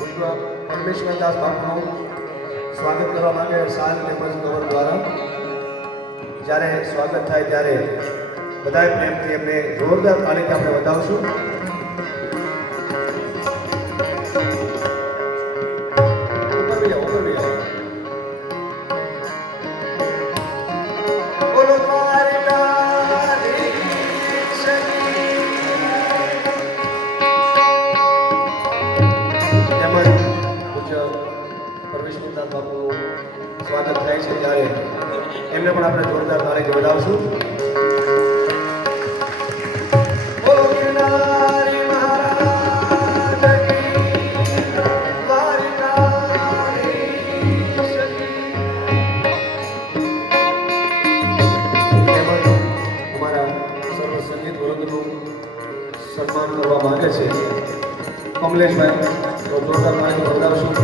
પુષ્પ પરમેશ્વરદાસ બાપુનું સ્વાગત કરવા માટે સાલ તેમજ કવર દ્વારા જ્યારે સ્વાગત થાય ત્યારે બધાએ પ્રેમથી એમને જોરદાર તાળીથી આપણે વધાવશું. સ્વાગત થાય છે ત્યારે એમને પણ આપણે જોરદાર તાળીથી વધાવશું. સન્માન કરવા માંગે છે કમલેશભાઈ, તો જોરદાર તાળીથી વધાવશું.